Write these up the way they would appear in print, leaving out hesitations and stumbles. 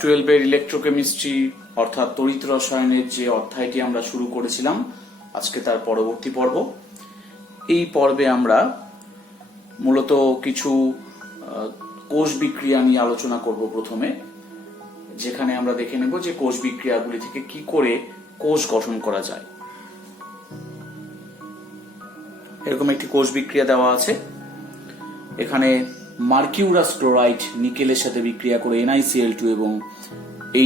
Class 12 এর electrochemistry অর্থাৎ তড়িৎ রসায়নের যে অধ্যায়টি আমরা শুরু করেছিলাম আজকে তার পরবর্তী পর্ব। এই পর্বে আমরা মূলত কিছু কোষ বিক্রিয়া নিয়ে আলোচনা করব প্রথমে, যেখানে আমরা দেখে নেব যে কোষ বিক্রিয়াগুলি থেকে কি করে কোষ গঠন করা যায়। এরকম একটি কোষ বিক্রিয়া দেওয়া আছে, এখানে মার্কিউরাস ক্লোরাইড নিকেলের সাথে বিক্রিয়া করে NiCl2 এবং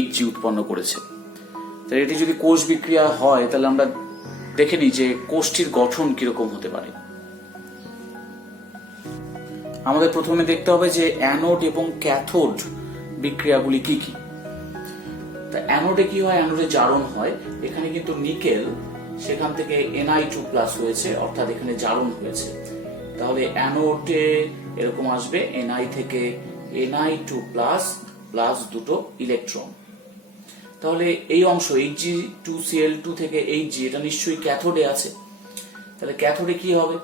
Hg উৎপন্ন করেছে। তাহলে এটি যদি কোষ বিক্রিয়া হয় তাহলে আমরা দেখে নিই যে কোষটির গঠন কিরকম হতে পারে। আমাদের প্রথমে দেখতে হবে যে অ্যানোড এবং ক্যাথোড বিক্রিয়াগুলি কি কি। তা অ্যানোডে কি হয়, অ্যানোডে জারণ হয়। এখানে কিন্তু নিকেল, সেখান থেকে Ni2+ হয়েছে, অর্থাৎ এখানে জারণ হয়েছে। তাহলে অ্যানোডে এরকম আসবে Ni থেকে Ni2+ প্লাস দুটো ইলেকট্রন। তাহলে এই অংশ Hg2Cl2 থেকে Hg, এটা নিশ্চয়ই ক্যাথোডে আছে। তাহলে ক্যাথোডে কি হবে,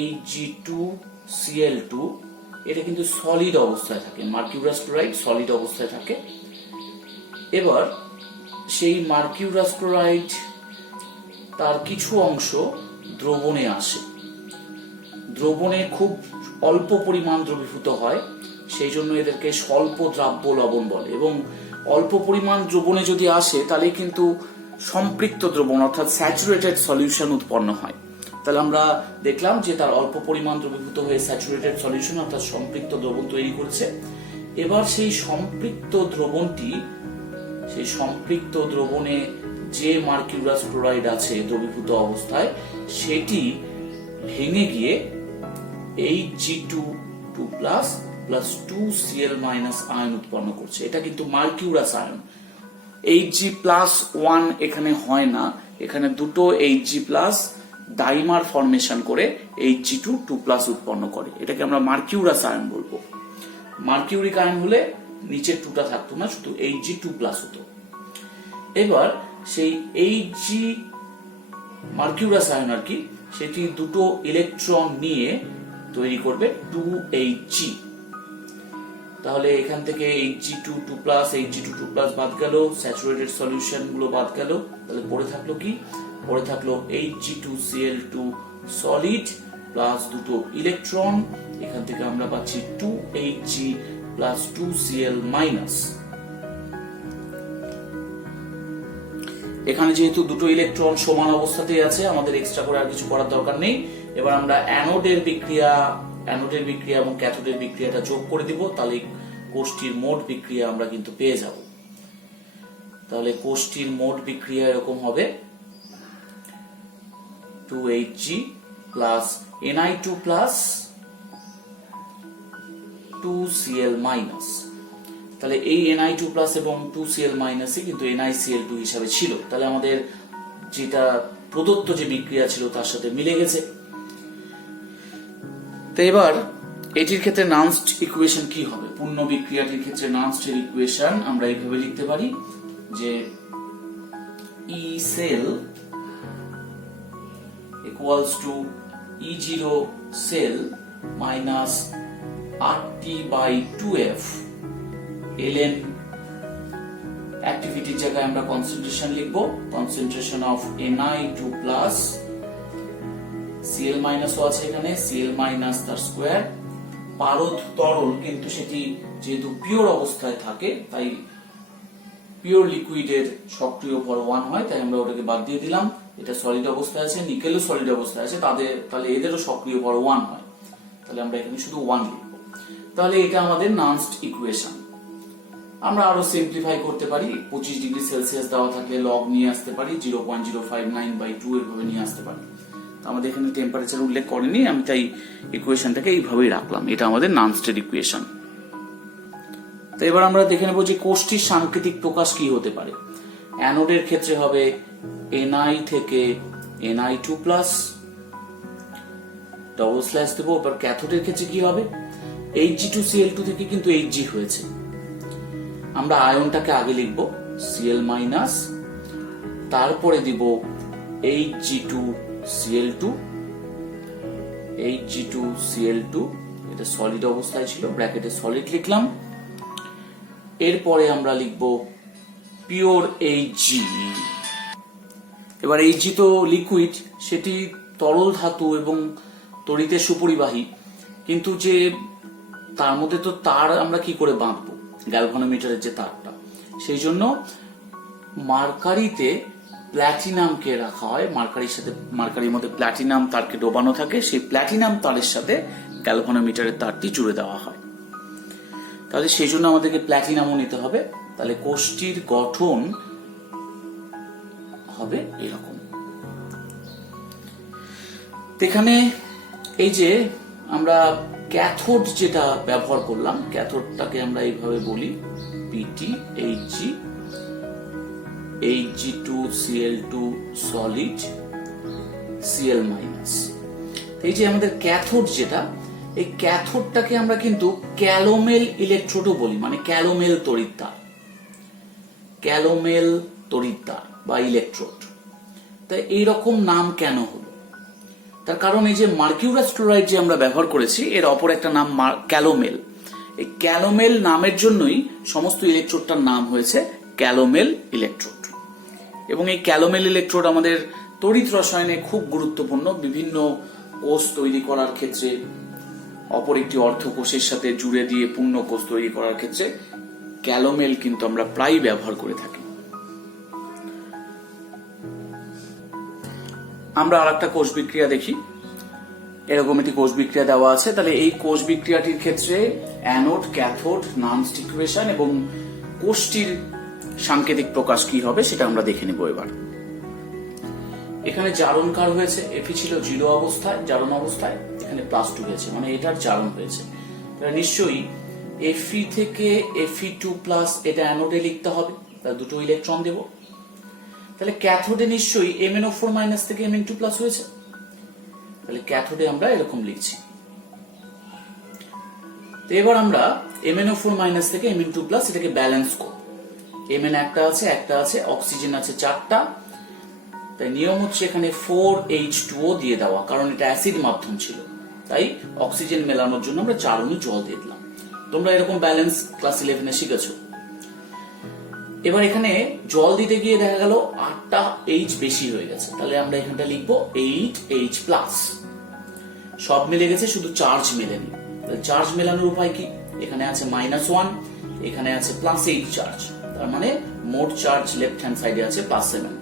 Hg2Cl2, এটা কিন্তু সলিড অবস্থায় থাকে, মার্কিউরাস ক্লোরাইড সলিড অবস্থায় থাকে। এবার সেই মার্কিউরাস ক্লোরাইড তার কিছু অংশ দ্রবণে আসে, দ্রবণে খুব অল্প পরিমাণ দ্রবীভূত হয়, সেই জন্য এদেরকে স্বল্প দ্রাব্য লবণ বলে। এবং অল্প পরিমাণ দ্রবণে যদি আসে তাহলে কিন্তু সম্পৃক্ত দ্রবণ অর্থাৎ স্যাচুরেটেড সলিউশন উৎপন্ন হয়। তাহলে আমরা দেখলাম যে তার অল্প পরিমাণ দ্রবীভূত হয়ে স্যাচুরেটেড সলিউশন অর্থাৎ সম্পৃক্ত দ্রবণ তৈরি করেছে। এবার সেই সম্পৃক্ত দ্রবণে যে মার্কিউরাস ক্লোরাইড আছে দ্রবীভূত অবস্থায়, সেটি ভেঙে গিয়ে Hg2+ প্লাস 2Cl- আয়ন উৎপন্ন করছে। এটা কিন্তু মার্কিউরাস আয়ন। Hg+1 এখানে হয় না, এখানে দুটো Hg+ ডাইমার ফর্মেশন করে Hg2+ উৎপন্ন করে। এটাকে আমরা মার্কিউরাস আয়ন বলবো। মার্কিউরিক আয়ন হলে নিচের টুটা থাকতো না, শুধু Hg2+ হতো। এবার সেই Hg মার্কিউরাস আয়ন আর কি, সেটি দুটো ইলেকট্রন নিয়ে তৈরি করবে 2Hg। তাহলে এখান থেকে Hg2+ Hg2+ বাদ গেল, স্যাচুরেটেড সলিউশন গুলো বাদ গেল। তাহলে পড়ে থাকলো কি, পড়ে থাকলো Hg2Cl2 সলিড প্লাস দুটো ইলেকট্রন। এখান থেকে আমরা পাচ্ছি 2Hg প্লাস 2Cl-। এখানে যেহেতু দুটো ইলেকট্রন সমান অবস্থাতেই আছে, আমাদের এক্সট্রা করে আর কিছু করার দরকার নেই। এবার আমরা অ্যানোডের বিক্রিয়া এবং ক্যাথোডের বিক্রিয়াটা যোগ করে দিব, তাহলে কোষটির মোট বিক্রিয়া আমরা কিন্তু পেয়ে যাব। তাহলে কোষটির মোট বিক্রিয়া এরকম হবে 2Hg প্লাস Ni2+ 2Cl-। তাহলে এই Ni2+ এবং 2Cl- কিন্তু NiCl2 হিসাবে ছিল। তাহলে আমাদের যেটা প্রদত্ত যে বিক্রিয়া ছিল তার সাথে মিলে গেছে। তো এবার এটির ক্ষেত্রে নান্সড ইকুয়েশন কি হবে, পূর্ণ বিক্রিয়াটির ক্ষেত্রে নান্সড এর ইকুয়েশন আমরা এইভাবে লিখতে পারি যে E cell equals to E0 cell minus RT/2F ln অ্যাক্টিভিটির জায়গায় আমরা কনসেন্ট্রেশন লিখব, কনসেন্ট্রেশন অফ Ni2+, Cl- ও আছে এখানে, Cl- তার স্কয়ার। পারদ তরল, কিন্তু সেটি যেহেতু পিওর অবস্থায় থাকে তাই পিওর লিকুইডের সক্রিয় ভর 1 হয়, তাই আমরা ওটাকে বাদ দিয়ে দিলাম। এটা সলিড অবস্থায় আছে, নিকেলও সলিড অবস্থায় আছে, তাহলে এদেরও সক্রিয় ভর 1 হয়। তাহলে আমরা এখানে শুধু 1 লিখব। তাহলে এটা আমাদের নান্সড ইকুয়েশন। আমরা আরো সিম্পলিফাই করতে পারি, 25 ডিগ্রি সেলসিয়াস দেওয়া থাকলে লগ নিয়ে আসতে পারি, 0.059/2 এভাবে নিয়ে আসতে পারি। আমাদের এখানে টেম্পারেচার উল্লেখ করেনি, আমি তাই ইকুয়েশনটাকে এইভাবেই রাখলাম। এটা আমাদের নান্সড ইকুয়েশন। তো এবার আমরা দেখে নেব যে কোষটির সাংকেতিক প্রকাশ কি হতে পারে। অ্যানোডের ক্ষেত্রে হবে Ni থেকে Ni2+, ডবল স্ল্যাশ দেব। এবার ক্যাথোডের ক্ষেত্রে কি হবে, Hg2Cl2 থেকে কিন্তু Hg হয়েছে, আমরা আয়নটাকে আগে লিখব Cl-, তারপরে দিব Hg2Cl2, এটা সলিড অবস্থায় ছিল, ব্র্যাকেটে সলিড লিখলাম। এরপরে আমরা লিখব পিওর Hg। এবার Hg তো লিকুইড, সেটি তরল ধাতু এবং তড়িতে সুপরিবাহী, কিন্তু যে তার মধ্যে তো তার আমরা কি করে বাঁধবো, গ্যালভানোমিটারের যে তারটা, সেই জন্য মার্কারিতে প্ল্যাটিনামকে রাখা হয়। মার্কারির মধ্যে প্ল্যাটিনাম তারকে ডোবানো থাকে, সেই প্ল্যাটিনাম তারের সাথে গ্যালভানোমিটারের তারটি জুড়ে দেওয়া হয়। তাহলে সেই জন্য আমাদেরকে প্ল্যাটিনামও নিতে হবে। তাহলে কোষটির গঠন হবে এরকম। এখানে এই যে আমরা ক্যাথোড যেটা ব্যবহার করলাম, ক্যাথোডটাকে আমরা এইভাবে বলি PtHg, Hg2Cl2 সলিড, Cl-। এই যে আমাদের ক্যাথোড যেটা, এই ক্যাথোডটাকে আমরা কিন্তু ক্যালোমেল ইলেকট্রোডও বলি, মানে ক্যালোমেল তড়িৎদ্বার, ক্যালোমেল তড়িৎদ্বার বা ইলেকট্রোড। তাই এইরকম নাম কেন হলো? তার কারণ এই যে মার্কিউরাস ক্লোরাইড যে আমরা ব্যবহার করেছি, এর অপর একটা নাম ক্যালোমেল। এই ক্যালোমেল নামের জন্যই সমস্ত ইলেকট্রোডটার নাম হয়েছে ক্যালোমেল ইলেকট্রোড। এবং এই ক্যালোমেল ইলেকট্রোড আমাদের তড়িৎ রসায়নে খুব গুরুত্বপূর্ণ। বিভিন্ন কোষ তৈরি করার ক্ষেত্রে, অপর একটি অর্ধকোষের সাথে জুড়ে দিয়ে পূর্ণ কোষ তৈরি করার ক্ষেত্রে ক্যালোমেল কিন্তু আমরা প্রায় ব্যবহার করে থাকি। আমরা আরেকটা কোষ বিক্রিয়া দেখি। এরকম একটি কোষ বিক্রিয়া দেওয়া আছে। তাহলে এই কোষ বিক্রিয়াটির ক্ষেত্রে অ্যানোড, ক্যাথোড, নানস্ট ইকুয়েশন এবং কোষটির সাংকেতিক প্রকাশ কি হবে সেটা আমরা দেখে নিব এবার। এখানে জারণকার হয়েছে, Fe ছিল 0 অবস্থায়, জারণ অবস্থায়, এখানে +2 হয়েছে, মানে এটার জারণ হয়েছে। তাহলে নিশ্চয়ই Fe থেকে Fe2+, এটা অ্যানোডে লিখতে হবে, তার দুটো ইলেকট্রন দেব। তাহলে ক্যাথোডে নিশ্চয়ই MnO4- থেকে Mn2+ হয়েছে। তাহলে ক্যাথোডে আমরা এরকম লিখছি। তো এবার আমরা MnO4- থেকে Mn2+ এটাকে ব্যালেন্স করব। Mn একটা আছে, অক্সিজেন আছে 4টা। তাই নিয়ম হচ্ছে এখানে 4H2O দিয়ে দেওয়া, কারণ এটা অ্যাসিড মাধ্যম ছিল, তাই অক্সিজেন মেলানোর জন্য আমরা 4 অণু জল দিয়ে দিলাম। তোমরা এরকম ব্যালেন্স ক্লাস 11-এ শিখেছো। এবার এখানে জল দিতে গিয়ে দেখা গেল 8টা H বেশি হয়ে গেছে, তাহলে আমরা এখানটা লিখবো 8H+। সব মিলে গেছে, শুধু চার্জ মেলেনি। চার্জ মেলানোর উপায় কি? এখানে আছে -1, এখানে আছে +8 চার্জ, তার মানে মোট চার্জ লেফট হ্যান্ড সাইডে আছে +7,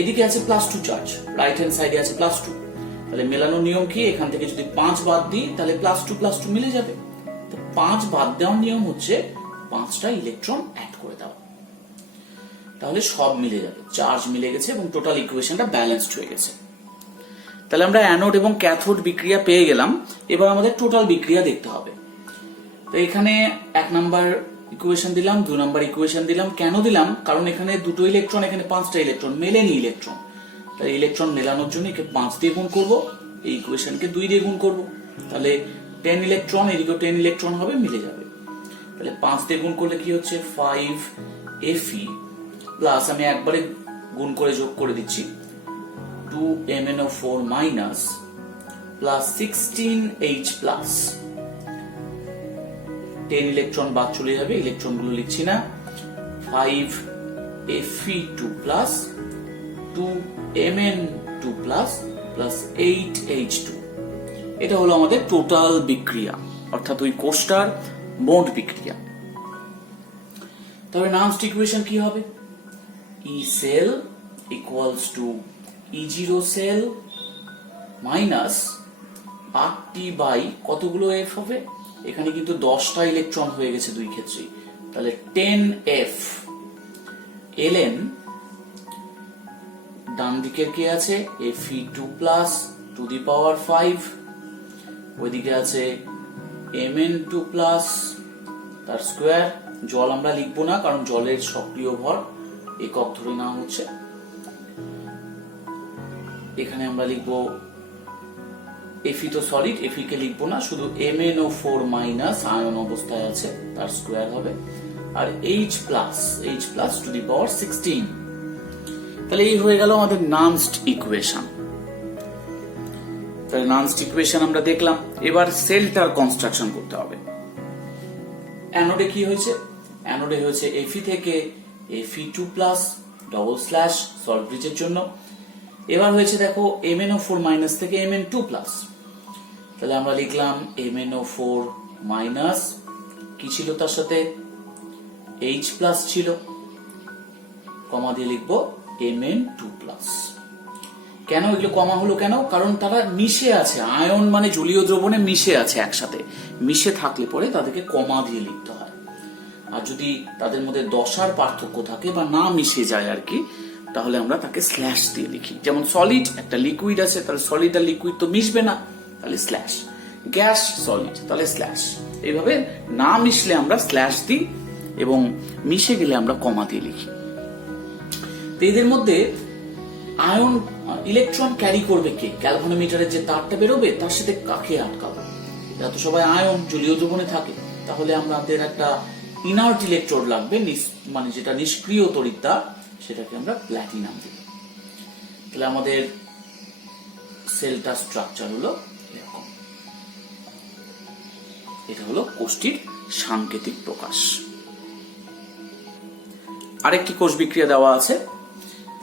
এদিকে আছে +2 চার্জ, রাইট হ্যান্ড সাইডে আছে +2। তাহলে মেলানোর নিয়ম কি? এখান থেকে যদি 5 বাদ দিই তাহলে +2 মিলে যাবে। তো 5 বাদ দেওয়ার নিয়ম হচ্ছে 5টা ইলেকট্রন অ্যাড করে দাও, তাহলে সব মিলে যাবে, চার্জ মিলে গেছে এবং টোটাল ইকুয়েশনটা ব্যালেন্সড হয়ে গেছে। তাহলে আমরা অ্যানোড এবং ক্যাথোড বিক্রিয়া পেয়ে গেলাম। এবার আমাদের টোটাল বিক্রিয়া দেখতে হবে। তো এখানে 1 নাম্বার ইকুয়েশন দিলাম, 2 নাম্বার ইকুয়েশন দিলাম। কেন দিলাম? কারণ এখানে দুটো ইলেকট্রন, এখানে 5টা ইলেকট্রন, মেলেনি ইলেকট্রন। তাই ইলেকট্রন মেলানোর জন্য একে 5 দিয়ে গুণ করব, এই ইকুয়েশনকে 2 দিয়ে গুণ করব। তাহলে 10 ইলেকট্রন, এদিকেও 10 ইলেকট্রন হবে, মিলে যাবে। তাহলে 5 দিয়ে গুণ করলে কি হচ্ছে 5Fe প্লাস, আমি একবারে গুণ করে যোগ করে দিচ্ছি, 2MnO4- প্লাস 16H+। 10 ইলেকট্রন বাদ চলে যাবে, ইলেকট্রনগুলো লিখছি না। 5Fe2 plus 2Mn2 plus 8H2। এটা হলো আমাদের টোটাল বিক্রিয়া, অর্থাৎ ওই কোষটার মোট বিক্রিয়া। তবে নামস্ট ইকুয়েশন কি হবে? E cell equals to E0 cell minus RT by কতগুলো F হবে? এখানে কিন্তু 10টা ইলেকট্রন হয়ে গেছে দুই ক্ষেত্রেই, তাহলে 10F ln, ডান দিকের কি আছে Fe2+ টু দি পাওয়ার 5, ওইদিকে আছে Mn2+ তার স্কোয়ার। জল আমরা লিখবো না, কারণ জলের সক্রিয় ভর একক ধরে নেওয়া হচ্ছে। এখানে আমরা লিখবো Fe তো সলিড, Fe কে লিখবো না, শুধু MnO4- আয়ন অবস্থায় আছে, তার স্কোয়ার হবে। আর H+ টু দি পাওয়ার 16। তাহলে এই হয়ে গেল আমাদের নানস্ট ইকুয়েশন। তাহলে নানস্ট ইকুয়েশন আমরা দেখলাম। এবার সেলটার কনস্ট্রাকশন করতে হবে। অ্যানোডে কি হয়েছে? অ্যানোডে হয়েছে Fe থেকে Fe2+, ডবল স্ল্যাশ সল্ট ব্রিজের জন্য। এবার হয়েছে দেখো MnO4- থেকে Mn2+, তাহলে আমরা লিখলাম MnO4- কি ছিল তার সাথে H+ ছিল, কমা দিয়ে লিখবো Mn2+। কেন এগুলো কমা হলো কেন? কারণ তারা মিশে আছে, আয়ন মানে জলীয় দ্রবণে মিশে আছে একসাথে, মিশে থাকলে পরে তাদেরকে কমা দিয়ে লিখতে হয়। আর যদি তাদের মধ্যে দশার পার্থক্য থাকে বা না মিশে যায় আর কি, তাহলে আমরা তাকে স্ল্যাশ দিয়ে লিখি। যেমন সলিড একটা লিকুইড আছে, তাহলে সলিড আর লিকুইড তো মিশবে না, তাহলে স্ল্যাশ। গ্যাস সলিড, তাহলে স্ল্যাশ। এইভাবে না মিশলে আমরা স্ল্যাশ দিই এবং মিশে গেলে আমরা কমা দিয়ে লিখি। তো এদের মধ্যে আয়ন ইলেকট্রন ক্যারি করবে কে? গ্যালভানোমিটারের যে তারটা বেরোবে তার সাথে কাকে আটকাবো? এরা তো সবাই আয়ন জলীয় দ্রবণে থাকে, তাহলে আমাদের একটা ইনার্ট ইলেকট্রোড লাগবে, মানে যেটা নিষ্ক্রিয় তড়িৎদ্বার, সেটাকে আমরা প্ল্যাটিনাম দিব। তাহলে আমাদের সেলটা স্ট্রাকচার হলো এরকম। এটা হলো কোষটির সাংকেতিক প্রকাশ। আরেকটি কোষ বিক্রিয়া দেওয়া আছে,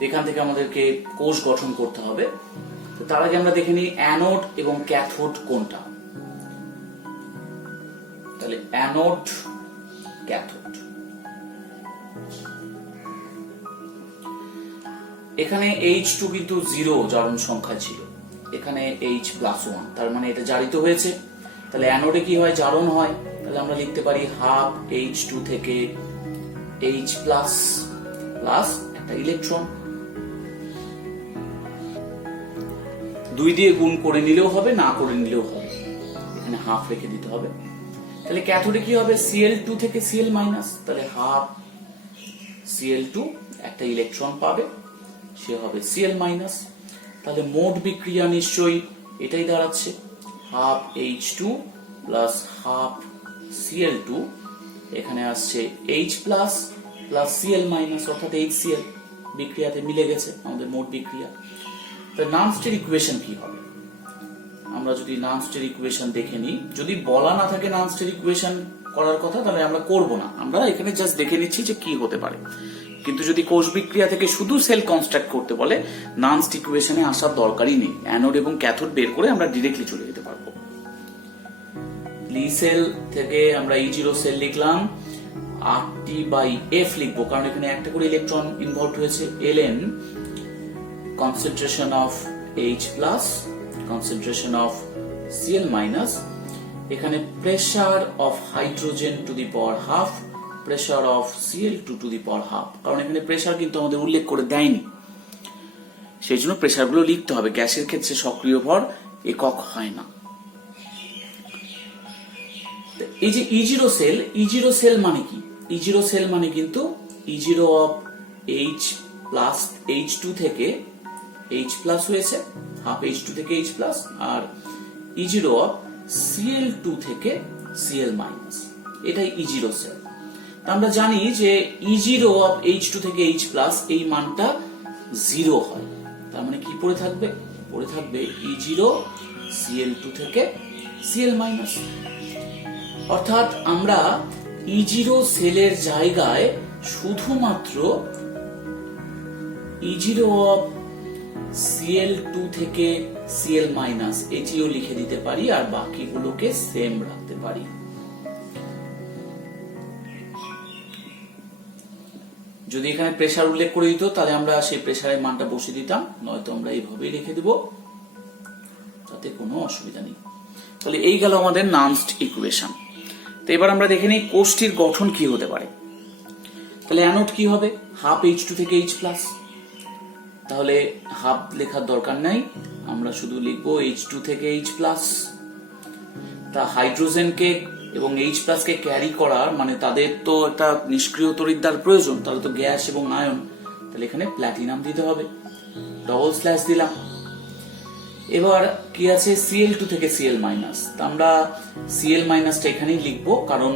এখান থেকে আমাদেরকে কোষ গঠন করতে হবে। তার আগে আমরা দেখে নিই অ্যানোড এবং ক্যাথোড কোনটা। তাহলে অ্যানোড, ক্যাথোড। এখানে H2 কিন্তু 0 জারণ সংখ্যা ছিল, এখানে H+1, তার মানে এটা জারিত হয়েছে। তাহলে অ্যানোডে কি হয়? জারণ হয়। তাহলে আমরা লিখতে পারি হাফ H2 থেকে H+ প্লাস একটা ইলেকট্রন। 2 দিয়ে গুণ করে নিলেও হবে, না করে নিলেও হবে, এখানে হাফ রেখে দিতে হবে। তাহলে ক্যাথোডে কি হবে? Cl2 থেকে Cl-, তাহলে হাফ Cl2 একটা ইলেকট্রন পাবে, সে হবে Cl-। তাহলে মোট বিক্রিয়া নিশ্চয়ই এটাই দাঁড়াচ্ছে, half H2 plus half Cl2, এখানে আসছে H+ প্লাস Cl-, অর্থাৎ HCl, বিক্রিয়াতে মিলে গেছে আমাদের মোট বিক্রিয়া। তাহলে নানস্টের ইকুয়েশন কি হবে? আমরা যদি নানস্টের ইকুয়েশন দেখে নিই, যদি বলা না থাকে নানস্টের ইকুয়েশন করার কথা, তাহলে আমরা করব না, আমরা এখানে জাস্ট দেখে নিচ্ছি যে কি হতে পারে। কিন্তু যদি কোষ বিক্রিয়া থেকে শুধু সেল কনস্ট্রাক্ট করতে বলে, নানস্ট ইকুয়েশনে আসার দরকারই নেই, অ্যানোড এবং ক্যাথোড বের করে আমরা ডিরেক্টলি চলে যেতে পারবো। লি সেল থেকে আমরা E0 সেল লিখলাম, RT/F লিখবো, কারণ এখানে একটা করে ইলেকট্রন ইনভলভ হয়েছে। ln concentration of H+, concentration of Cl-, এখানে pressure of hydrogen to the power half, pressure of Cl2 to the power half, কারণ এখানে প্রেসার কিন্তু আমাদের উল্লেখ করে দেয়নি, সেই জন্য প্রেসার গুলো লিখতে হবে। গ্যাসের ক্ষেত্রে সক্রিয় ভর একক হয় না। এই যে E0 সেল, E0 সেল মানে কি? E0 সেল মানে কিন্তু E0 অফ H+, H2 থেকে H+ হয়েছে, হাফ H2 থেকে H+, R E0 of Cl2 থেকে Cl-, এটাই E0 সেল। আমরা জানি যে E0 অফ H2 থেকে H+, এই মানটা 0 হয়, তার মানে কি পড়ে থাকবে? পড়ে থাকবে E0 Cl2 থেকে Cl-। অর্থাৎ আমরা E0 সেলের জায়গায় শুধুমাত্র E0 অফ Cl2 থেকে Cl-, এটিও লিখে দিতে পারি, আর বাকিগুলোকে সেম রাখতে পারি। যদি এখানে প্রেসার উল্লেখ করে দিত, তাহলে আমরা সেই প্রেসারের মানটা বসিয়ে দিতাম, নয়তো আমরা এইভাবেই রেখে দেব, তাতে কোনো অসুবিধা নেই। তাহলে এই গেল আমাদের নানস্ট ইকুয়েশন। তো এবার আমরা দেখে নিই কোষটির গঠন কি হতে পারে। তাহলে অ্যানোড কি হবে? হাফ H2 থেকে H+, তাহলে হাফ লেখার দরকার নাই, আমরা শুধু লিখবো H2 থেকে H+। তা হাইড্রোজেনকে এবং H+ কে ক্যারি করার, মানে তাদের তো একটা নিষ্ক্রিয় তড়িৎদ্বার প্রয়োজন, তাহলে তো গ্যাস এবং আয়ন, তাহলে এখানে প্ল্যাটিনাম দিতে হবে, ডবল স্ল্যাশ দিলাম। এবার কি আছে? Cl2 থেকে Cl-, তা আমরা Cl- টা এখানেই লিখবো, কারণ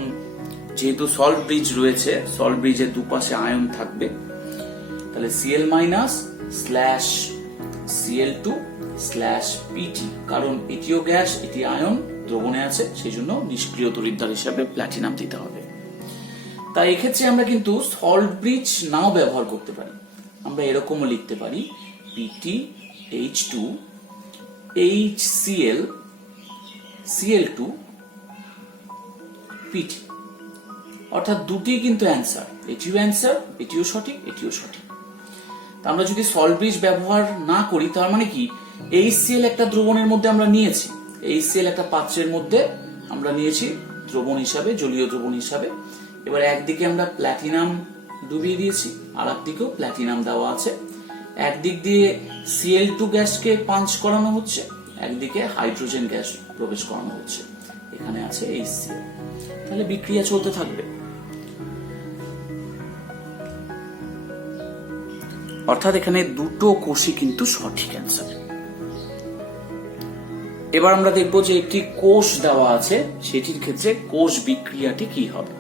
যেহেতু সল্ট ব্রিজ রয়েছে, সল্ট ব্রিজের দুপাশে আয়ন থাকবে, তাহলে Cl- slash Cl2 slash Pt, কারণ এটিও গ্যাস, এটি আয়ন, দ্রবণে আছে, সেই জন্য নিষ্ক্রিয় তড়িৎদ্বার হিসাবে প্ল্যাটিনাম দিতে হবে। তাই এক্ষেত্রে আমরা কিন্তু সল্ট ব্রিজ নাও ব্যবহার করতে পারি। আমরা এরকমও লিখতে পারি PtH2 HCl Cl2 PT, অর্থাৎ দুটি কিন্তু অ্যান্সার, এটিও সঠিক, এটিও সঠিক। আমরা যদি সল্ট ব্রিজ ব্যবহার না করি তার মানে কি, HCl একটা দ্রবণের মধ্যে আমরা নিয়েছি, HCl একটা পাত্রের মধ্যে আমরা নিয়েছি দ্রবণ হিসাবে, জলীয় দ্রবণ হিসাবে। এবার একদিকে আমরা প্ল্যাটিনাম ডুবিয়ে দিয়েছি, আর একদিকেও প্ল্যাটিনাম দেওয়া আছে। একদিক দিয়ে Cl2 গ্যাসকে পাঞ্চ করানো হচ্ছে, একদিকে হাইড্রোজেন গ্যাস প্রবেশ করানো হচ্ছে, এখানে আছে HCl। তাহলে বিক্রিয়া চলতে থাকবে। অর্থাৎ এখানে দুটো কোষই কিন্তু সঠিক অ্যান্সার। এবার আমরা দেখব যে একটি কোষ দেওয়া আছে, সেটির ক্ষেত্রে কোষ বিক্রিয়াটি কি হবে।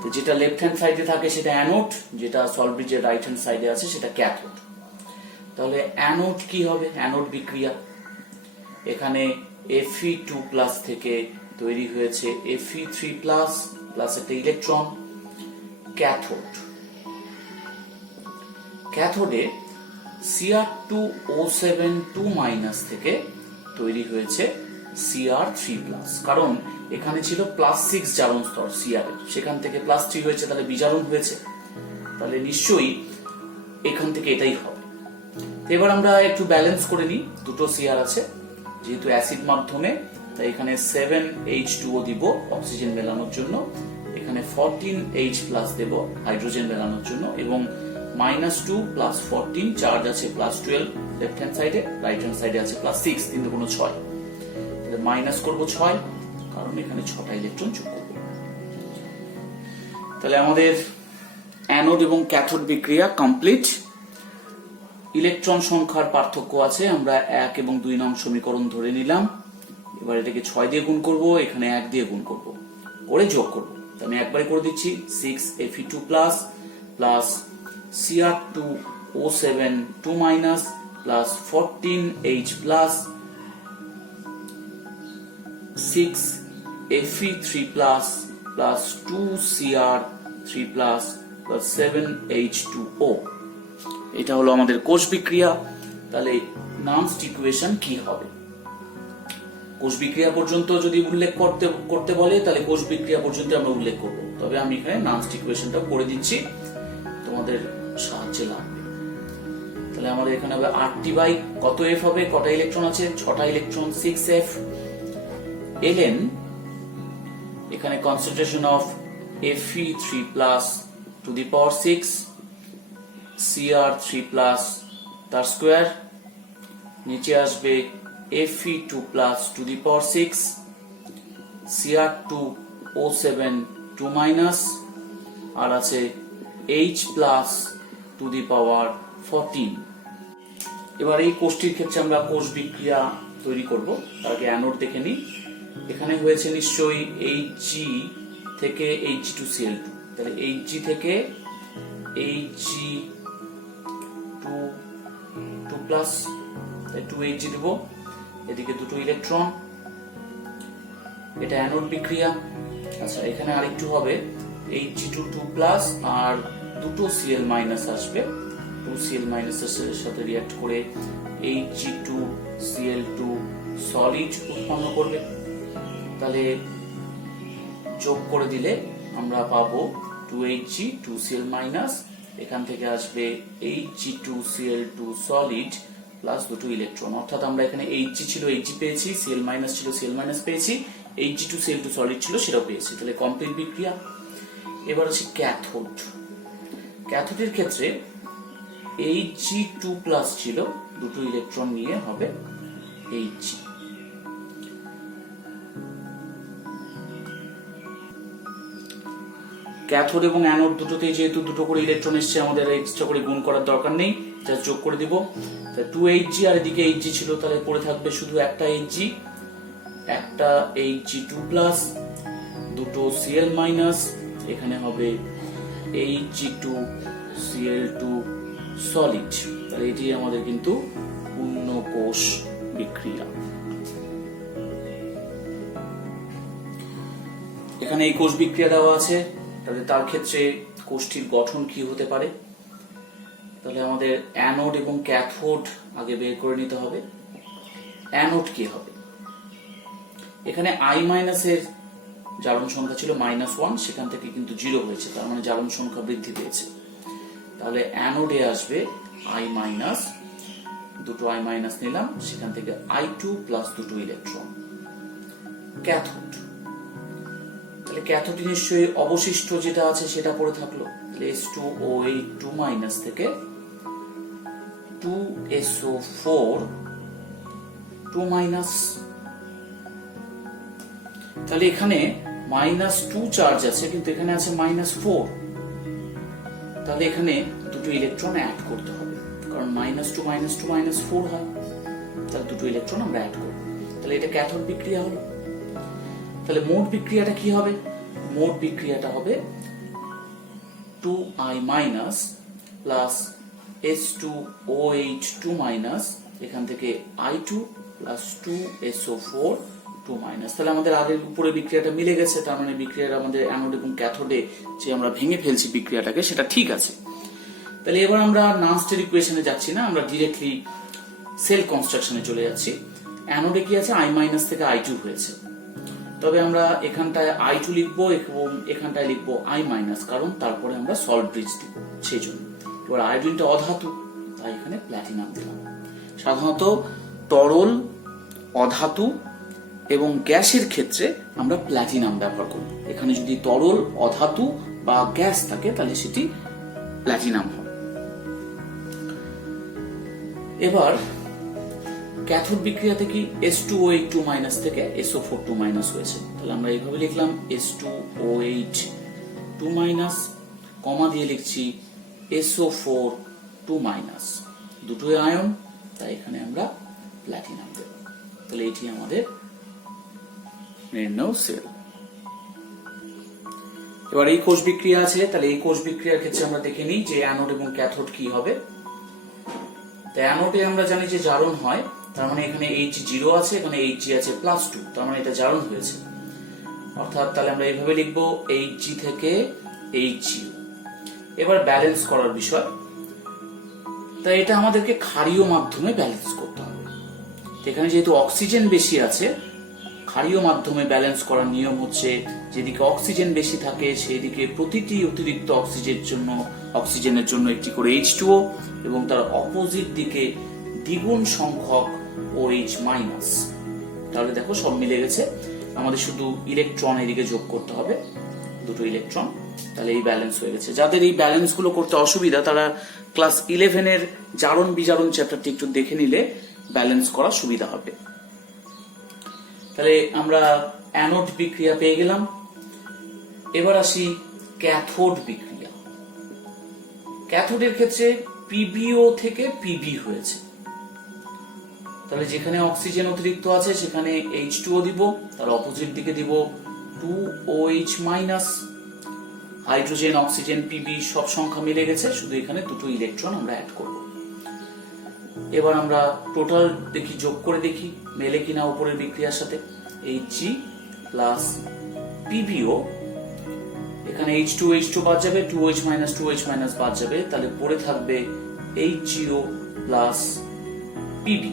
তো যেটা লেফট হ্যান্ড সাইডে থাকে সেটা অ্যানোড, যেটা সল্ট ব্রিজের রাইট হ্যান্ড সাইডে আছে সেটা ক্যাথোড। তাহলে অ্যানোড কি হবে? অ্যানোড বিক্রিয়া, এখানে Fe2+ থেকে তৈরি হয়েছে Fe3+ প্লাস একটা ইলেকট্রন। ক্যাথোডে Cr2O7 থেকে তৈরি হয়েছে Cr3+, কারণ এখানে ছিল +6 জারণ স্তর Cr এর, সেখান থেকে +3 হয়েছে, তাহলে বিজারণ হয়েছে, তাহলে নিশ্চয়ই এখান থেকে এটাই হবে। এবার আমরা একটু ব্যালেন্স করে নিই, দুটো Cr আছে, যেহেতু অ্যাসিড মাধ্যমে তাই এখানে 7H2O দিব অক্সিজেন মেলানোর জন্য, এখানে 14H+ দেব হাইড্রোজেন মেলানোর জন্য, এবং -2 + 14 চার্জ আছে +12 লেফট হ্যান্ড সাইডে, রাইট হ্যান্ড সাইডে আছে +6, 3 × 6, তাহলে মাইনাস করব 6, কারণ এখানে 6টা ইলেকট্রন যোগ করব। তাহলে আমাদের অ্যানোড এবং ক্যাথোড বিক্রিয়া কমপ্লিট। ইলেকট্রন সংখ্যার পার্থক্য আছে, আমরা 1 এবং 2 নং সমীকরণ ধরে নিলাম। এবার এটাকে 6 দিয়ে গুণ করব, এখানে 1 দিয়ে গুণ করব, করে যোগ করব। আমি একবারে করে দিচ্ছি, 6Fe2+ plus Cr2O7 plus 14H+ 6Fe3+ plus 2Cr3+ plus 7H2O। এটা হলো আমাদের কোষ বিক্রিয়া। তাহলে নামস্ট ইকুয়েশন কি হবে? কোষ বিক্রিয়া পর্যন্ত যদি উল্লেখ করতে বলে তাহলে কোষ বিক্রিয়া পর্যন্ত আমরা উল্লেখ করব, তবে আমি এখানে নামস্ট ইকুয়েশনটা করে দিচ্ছি, তোমাদের সাহায্যে লাগবে। তাহলে আমাদের এখানে হবে RT বাই কত F হবে, কটা ইলেকট্রন আছে, 6টা ইলেকট্রন, 6F ln, এখানে concentration of Fe3+ to the power 6 Cr3+ তার স্কয়ার, নিচে আসবে Fe2+ to the power 6 Cr2O7 2- আর আছে H+ টু দি পাওয়ার 14। এবার এই কোষটির ক্ষেত্রে আমরা কোষ বিক্রিয়া তৈরি করব, তার আগে অ্যানোড দেখে নিই। এখানে হয়েছে নিশ্চয়ই Hg থেকে Hg2Cl2, তাহলে Hg থেকে Hg2+, 2Hg দেব, এদিকে দুটো ইলেকট্রন, এটা অ্যানোড বিক্রিয়া। আচ্ছা, এখানে আরেকটু হবে Hg2+ আর দুটো Cl- আসবে, 2Cl- এর সাথে রিঅ্যাক্ট করে Hg2Cl2 সলিড উৎপন্ন করবে। তাহলে যোগ করে দিলে আমরা পাবো 2Hg 2Cl-, এখান থেকে আসবে Hg2Cl2 সলিড প্লাস দুটো ইলেকট্রন, অর্থাৎ আমরা এখানে Hg ছিল Hg পেয়েছি, Cl- ছিল Cl- পেয়েছি, Hg2Cl2 সলিড ছিল সেটাও পেয়েছি, তাহলে কমপ্লিট বিক্রিয়া। এবার আছে ক্যাথোড। ক্যাথোডের ক্ষেত্রে Hg2+ ছিল, দুটো ইলেকট্রন নিয়ে হবে Hg। ক্যাথোড এবং অ্যানোড দুটোতেই যেহেতু দুটো করে ইলেকট্রন এসছে, আমাদের এক্সট্রা করে গুণ করার দরকার নেই, জাস্ট যোগ করে দিব। 2Hg আর এদিকে Hg ছিল, তাহলে পড়ে থাকবে শুধু একটা Hg, একটা Hg2+, দুটো Cl-, এখানে হবে Hg2Cl2 সলিড। তাহলে এটি আমাদের কিন্তু পূর্ণ কোষ বিক্রিয়া। এখানে এই কোষ বিক্রিয়া দেওয়া আছে, তাহলে তার ক্ষেত্রে কোষ্ঠীর গঠন কি হতে পারে? তাহলে আমাদের অ্যানোড এবং ক্যাথোড আগে বের করে নিতে হবে। অ্যানোড কি হবে? এখানে I মাইনাসের জারণ সংখ্যা ছিল -1, সেখান থেকে কিন্তু 0 হয়েছে, তার মানে জারণ সংখ্যা বৃদ্ধি পেয়েছে। তাহলে অ্যানোডে আসবে I মাইনাস, দুটো I মাইনাস নিলাম, সেখান থেকে I2 প্লাস দুটো ইলেকট্রন। ক্যাথোড, তাহলে ক্যাথোডে নিশ্চয়ই অবশিষ্ট যেটা আছে সেটা পড়ে থাকলো, তাহলে S2O8 2 মাইনাস থেকে 2SO4 2 মাইনাস। তাহলে এখানে -2 চার্জ আছে, কিন্তু এখানে আছে -4, তাহলে এখানে দুটো ইলেকট্রন অ্যাড করতে হবে, কারণ -2 -4 হয়, তাহলে দুটো ইলেকট্রন আমরা অ্যাড করব। তাহলে এটা ক্যাথোড বিক্রিয়া হলো। তাহলে মোট বিক্রিয়াটা কি হবে? মোট বিক্রিয়াটা হবে 2I minus plus S2O8 2 minus, এখান থেকে I2 প্লাস 2SO4 2 মাইনাস। তাহলে আমাদের আগের উপরে বিক্রিয়াটা মিলে গেছে, তার মানে বিক্রিয়াটা আমাদের অ্যানোড এবং ক্যাথোডে যে আমরা ভেঙে ফেলছি বিক্রিয়াটাকে, সেটা ঠিক আছে। তাহলে এবার আমরা নানস্টের ইকুয়েশনে যাচ্ছি না, আমরা ডিরেক্টলি সেল কনস্ট্রাকশনে চলে যাচ্ছি। অ্যানোডে কি আছে? I মাইনাস থেকে I2 হয়েছে, তবে আমরা এখানটায় I2 লিখবো এবং এখানটায় লিখবো I মাইনাস, কারণ তারপরে আমরা সল্ট ব্রিজ দিব সেই জন্য। এবার আয়োডিনটা অধাতু, তাই এখানে প্ল্যাটিনাম দিলাম। সাধারণত তরল, অধাতু এবং গ্যাসের ক্ষেত্রে আমরা প্ল্যাটিনাম ব্যবহার করি। এখানে যদি তরল, অধাতু বা গ্যাস থাকে তাহলে সেটি প্ল্যাটিনাম হবে। এবার ক্যাথোড বিক্রিয়াতে কি S2O8 2 মাইনাস থেকে SO4 2 মাইনাস হয়েছে, তাহলে আমরা এইভাবে লিখলাম S2O8 2 মাইনাস, কমা দিয়ে লিখছি SO4 2 মাইনাস, দুটোই আয়ন, তাই এখানে আমরা প্ল্যাটিনাম দেব। তাহলে এটি আমাদের নির্ণয় সেল। এবার এই কোষ বিক্রিয়া আছে, তাহলে এই কোষ বিক্রিয়ার ক্ষেত্রে আমরা দেখে নিই যে অ্যানোড এবং ক্যাথোড কি হবে। অ্যানোডে আমরা জানি যে জারণ হয়, তার মানে এখানে H0 আছে, এখানে Hg আছে +2, তার মানে এটা জারণ হয়েছে। অর্থাৎ তাহলে আমরা এইভাবে লিখবো Hg থেকে Hgo। এবার ব্যালেন্স করার বিষয়, তাই এটা আমাদেরকে ক্ষারীয় মাধ্যমে ব্যালেন্স করতে হবে। এখানে যেহেতু অক্সিজেন বেশি আছে, ক্ষারীয় মাধ্যমে ব্যালেন্স করার নিয়ম হচ্ছে যেদিকে অক্সিজেন বেশি থাকে সেই দিকে প্রতিটি অতিরিক্ত অক্সিজেনের জন্য একটি করে H2O এবং তার অপোজিট দিকে দ্বিগুণ সংখ্যক OH মাইনাস। তাহলে দেখো সব মিলে গেছে, আমাদের শুধু ইলেকট্রন এদিকে যোগ করতে হবে, দুটো ইলেকট্রন, তাহলে এই ব্যালেন্স হয়ে গেছে। যাদের এই ব্যালেন্স গুলো করতে অসুবিধা তারা ক্লাস 11-এর জারণ বিজারণ চ্যাপ্টারটি একটু দেখে নিলে ব্যালেন্স করা সুবিধা হবে। তাহলে আমরা অ্যানোড বিক্রিয়া পেয়ে গেলাম। এবার আসি ক্যাথোড বিক্রিয়া। ক্যাথোডের ক্ষেত্রে PbO থেকে Pb হয়েছে, তাহলে যেখানে অক্সিজেন অতিরিক্ত আছে সেখানে H2O দিব, তার অপোজিট দিকে দিব 2OH minus. Hydrogen, oxygen, Pb সব সংখ্যা মিলে গেছে, শুধু এখানে দুটো ইলেকট্রন আমরা অ্যাড করব। এবার আমরা টোটাল দেখি, যোগ করে দেখি মেলে কিনা উপরের বিক্রিয়ার সাথে। Hg প্লাস PbO, এখানে H2 বাদ যাবে, 2OH মাইনাস বাদ যাবে, তাহলে পড়ে থাকবে HgO প্লাস Pb।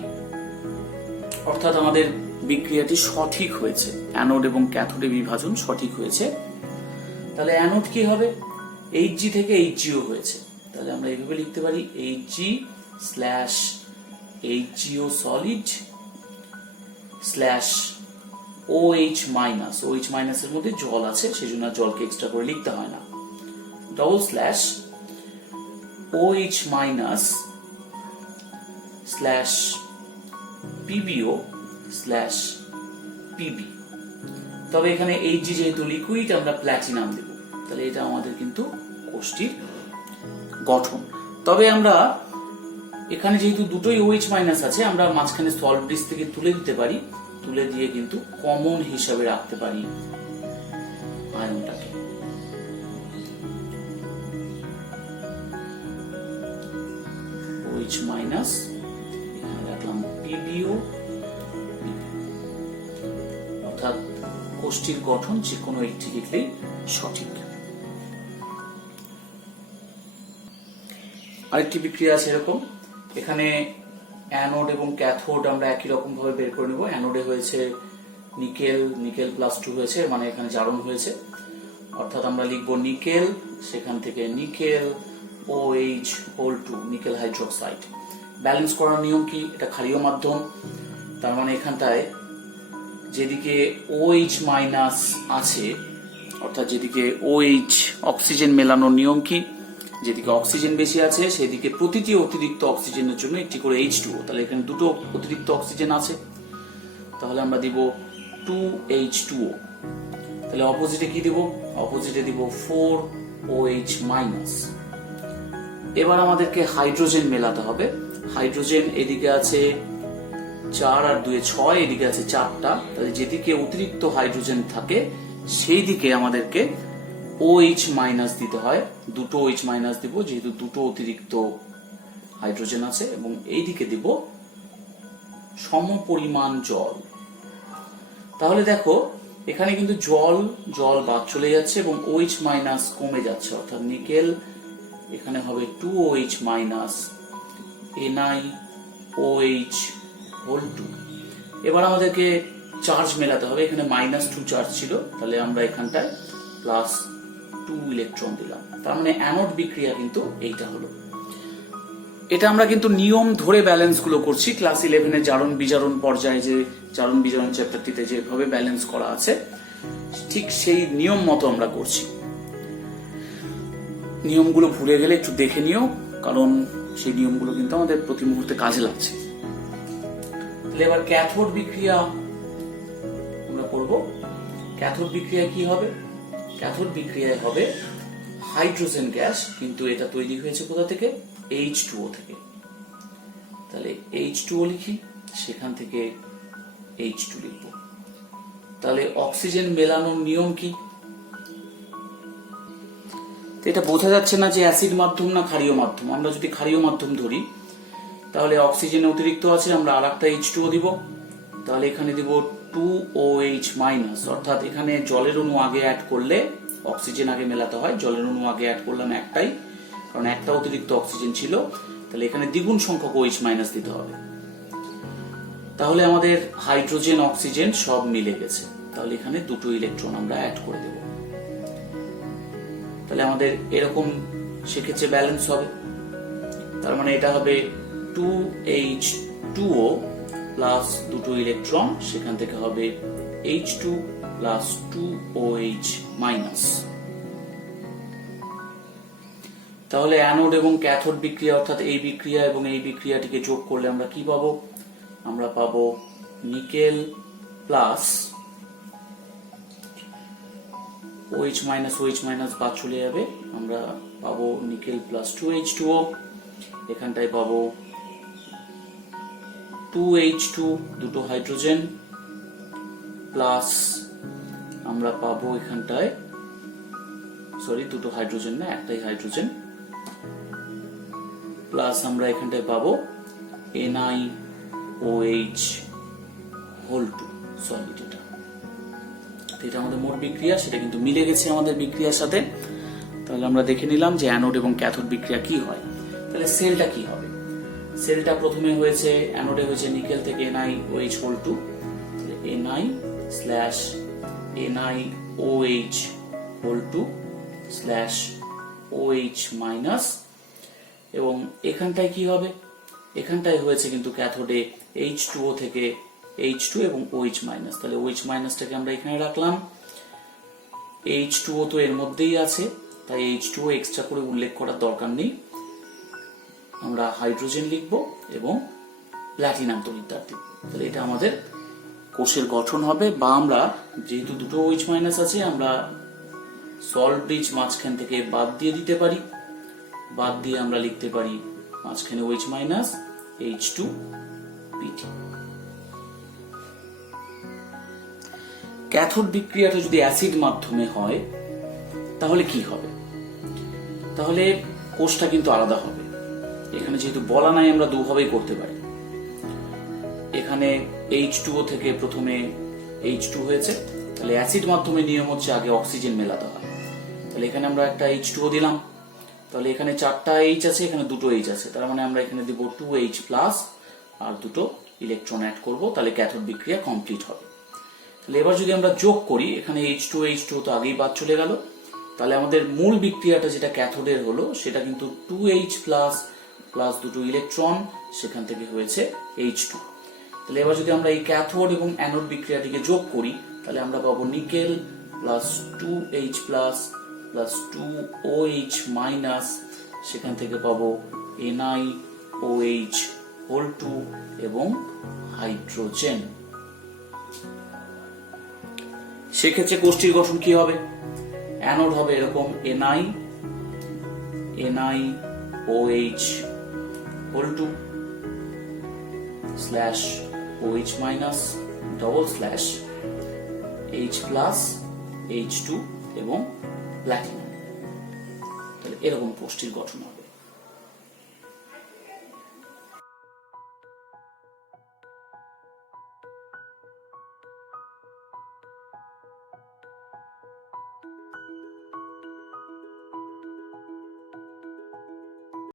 অর্থাৎ আমাদের বিক্রিয়াটি সঠিক হয়েছে, অ্যানোড এবং ক্যাথোডে বিভাজন সঠিক হয়েছে। তাহলে অ্যানোড কি হবে? Hg থেকে HgO হয়েছে, তাহলে আমরা এইভাবে লিখতে পারি Hg/HgO solid OH minus. OH মাইনাসের মধ্যে জল আছে, সেজন্য জলকে এক্সট্রা করে লিখতে হয় না, OH মাইনাস PbO Pb। তবে এখানে Hg যেহেতু লিকুইড আমরা প্ল্যাটিনাম দেব, তাহলে এটা আমাদের কিন্তু কোষ্ঠীর গঠন। তবে আমরা এখানে যেহেতু দুটোই OH মাইনাস আছে, আমরা মাঝখানে সল্ট ব্রিজ থেকে তুলে দিতে পারি, তুলে দিয়ে কিন্তু কমন হিসাবে রাখতে পারি আয়নটাকে। OH মাইনাস, এখানে রাখলাম PbO। অর্থাৎ কোষ্ঠীর গঠন যে কোনো একটি লিখলেই সঠিক। আরেকটি বিক্রিয়া আছে এরকম, এখানে অ্যানোড এবং ক্যাথোড আমরা একই রকম ভাবে বের করে নেব। অ্যানোডে হয়েছে নিকেল +2 হয়েছে, মানে এখানে জারণ হয়েছে, অর্থাৎ আমরা লিখব নিকেল, সেখান থেকে nickel OH2 nickel hydroxide. Balance করার নিয়ম কি? এটা ক্ষারীয় মাধ্যম, তার মানে এখানটায় যেদিকে OH- আছে, অর্থাৎ যেদিকে OH অক্সিজেন মেলানোর নিয়ম কি? যেদিকে অক্সিজেন বেশি আছে সেদিকে প্রতিটি অতিরিক্ত অক্সিজেনের জন্য একটি করে H2O। তাহলে এখানে দুটো অতিরিক্ত অক্সিজেন আছে, তাহলে আমরা দিব 2H2O। তাহলে অপোজিটে কি দিব? অপোজিটে দিব 4OH-। এবার আমাদেরকে হাইড্রোজেন মেলাতে হবে। হাইড্রোজেন এদিকে আছে 4 আর 2 6, এদিকে আছে 4টা। তাহলে যেদিকে অতিরিক্ত হাইড্রোজেন থাকে সেই দিকে আমাদেরকে OH- দিতে হয়, দুটো OH- দিব, যেহেতু দুটো অতিরিক্ত হাইড্রোজেন আছে, এবং এইদিকে দিব সমপরিমাণ জল। তাহলে দেখো এখানে কিন্তু জল বাদ চলে যাচ্ছে এবং OH- কমে যাচ্ছে, অর্থাৎ নিকেল এখানে হবে 2OH- NiOH2। এবার আমাদেরকে চার্জ মেলাতে হবে। এখানে -2 চার্জ ছিল, তাহলে আমরা এখানটায় +2 ইলেকট্রন দিলাম। তার মানে অ্যানোড বিক্রিয়া কিন্তু এইটা হলো। এটা আমরা কিন্তু নিয়ম ধরে ব্যালেন্স গুলো করছি। ক্লাস 11 এর জারণ বিজারণ পর্যায়ে যে জারণ বিজারণ চ্যাপ্টারটিতে যেভাবে ব্যালেন্স করা আছে ঠিক সেই নিয়ম মতো আমরা করছি। নিয়মগুলো ভুলে গেলে একটু দেখে নিও, কারণ সেই নিয়মগুলো কিন্তু আমাদের প্রতি মুহূর্তে কাজে লাগছে। তাহলে এবার ক্যাথোড বিক্রিয়া আমরা করব। ক্যাথোড বিক্রিয়া কি হবে? ক্যাথোড বিক্রিয়ায় হবে হাইড্রোজেন গ্যাস, কিন্তু এটা তৈরি হয়েছে কোথা থেকে? H2O থেকে। তাহলে H2O লিখি, সেখান থেকে H2 লিখব। তাহলে অক্সিজেন মেলানোর নিয়ম কি? এটা বোঝা যাচ্ছে না যে অ্যাসিড মাধ্যম না ক্ষারীয় মাধ্যম। আমরা যদি ক্ষারীয় মাধ্যম ধরি তাহলে অক্সিজেন অতিরিক্ত আছে, আমরা আরেকটা H2O দিব, তাহলে এখানে দিব 2OH-, অর্থাৎ এখানে জলের অণু আগে অ্যাড করলে অক্সিজেন আগে মেলাতে হয়, জলের অণু আগে অ্যাড করলাম একটাই, কারণ একটা অতিরিক্ত অক্সিজেন ছিল, তাহলে এখানে দ্বিগুণ সংখ্যক OH- দিতে হবে। তাহলে আমাদের হাইড্রোজেন অক্সিজেন সব মিলে গেছে, তাহলে এখানে দুটো ইলেকট্রন আমরা অ্যাড করে দেব। তাহলে আমাদের এরকম সেক্ষেত্রে ব্যালেন্স হবে। তার মানে এটা হবে 2H2O প্লাস দুটো ইলেকট্রন, সেখান থেকে হবে H2 প্লাস 2OH-। তাহলে অ্যানোড এবং ক্যাথোড বিক্রিয়া, অর্থাৎ এই বিক্রিয়া এবং এই বিক্রিয়াটিকে যোগ করলে আমরা কি পাবো? আমরা পাবো নিকেল প্লাস OH- বাদ চলে যাবে, আমরা পাবো নিকেল প্লাস 2H2O, এখানটায় পাবো 2H2 দুটো হাইড্রোজেন প্লাস আমরা পাবো এখানটায় দুটো হাইড্রোজেন না, একটাই হাইড্রোজেন, প্লাস আমরা এখানটায় পাবো NiOH2 সলিড। এটা আমাদের মোট বিক্রিয়া, সেটা কিন্তু মিলে গেছে আমাদের বিক্রিয়ার সাথে। তাহলে আমরা দেখে নিলাম যে অ্যানোড এবং ক্যাথোড বিক্রিয়া কি হয়। তাহলে সেলটা কি হবে? সেলটা প্রথমে হয়েছে অ্যানোডে হয়েছে নিকেল থেকে NiOH2, Ni/NiOH2/OH-, এবং এখানটায় কি হবে? এখানটায় হয়েছে কিন্তু ক্যাথোডে H2O থেকে H2 এবং OH-, তাহলে OH- আমরা এখানে রাখলাম, H2O তো এর মধ্যেই আছে, তাই H2O এক্সট্রা করে উল্লেখ করার দরকার নেই। আমরা হাইড্রোজেন লিখব এবং প্ল্যাটিনাম তড়িৎদ্বার দিব। তাহলে এটা আমাদের কোষের গঠন হবে, বা আমরা যেহেতু দুটো OH- আছে আমরা সল্ট ব্রিজ মাঝখান থেকে বাদ দিয়ে দিতে পারি, বাদ দিয়ে আমরা লিখতে পারি মাঝখানে OH- H2PT। ক্যাথোড বিক্রিয়াটা যদি অ্যাসিড মাধ্যমে হয় তাহলে কি হবে? তাহলে কোষটা কিন্তু আলাদা হবে। এখানে যেহেতু বলা নাই আমরা দুভাবেই করতে পারি। এখানে H2O থেকে প্রথমে H2 হয়েছে, তাহলে অ্যাসিড মাধ্যমে নিয়ম হচ্ছে আগে অক্সিজেন মেলাতে হয়। তাহলে এখানে আমরা একটা H2O দিলাম, তাহলে এখানে 4টা H আছে, এখানে 2টো H আছে, তার মানে আমরা এখানে দিব 2H প্লাস আর 2টো ইলেকট্রন অ্যাড করব, তাহলে ক্যাথোড বিক্রিয়া কমপ্লিট হবে। তাহলে এবার যদি আমরা যোগ করি, এখানে H2 তো আগেই বাদ চলে গেল, তাহলে আমাদের মূল বিক্রিয়াটা যেটা ক্যাথোডের হলো সেটা কিন্তু 2H প্লাস প্লাস 2টো ইলেকট্রন, সেখান থেকে হয়েছে H2। তাহলে এবার যদি আমরা এই ক্যাথোড এবং অ্যানোড বিক্রিয়াটিকে যোগ করি, তাহলে আমরা পাবো nickel plus 2H plus plus 2OH minus, সেখান থেকে পাবো NiOH হোল 2 এবং হাইড্রোজেন। সেক্ষেত্রে কোষ্ঠীর গঠন কি হবে? অ্যানোড হবে এরকম NiOH whole 2 slash OH minus double slash H plus H2 এবং প্ল্যাটিনাম। তাহলে এরকম কোষ্ঠীর গঠন হবে।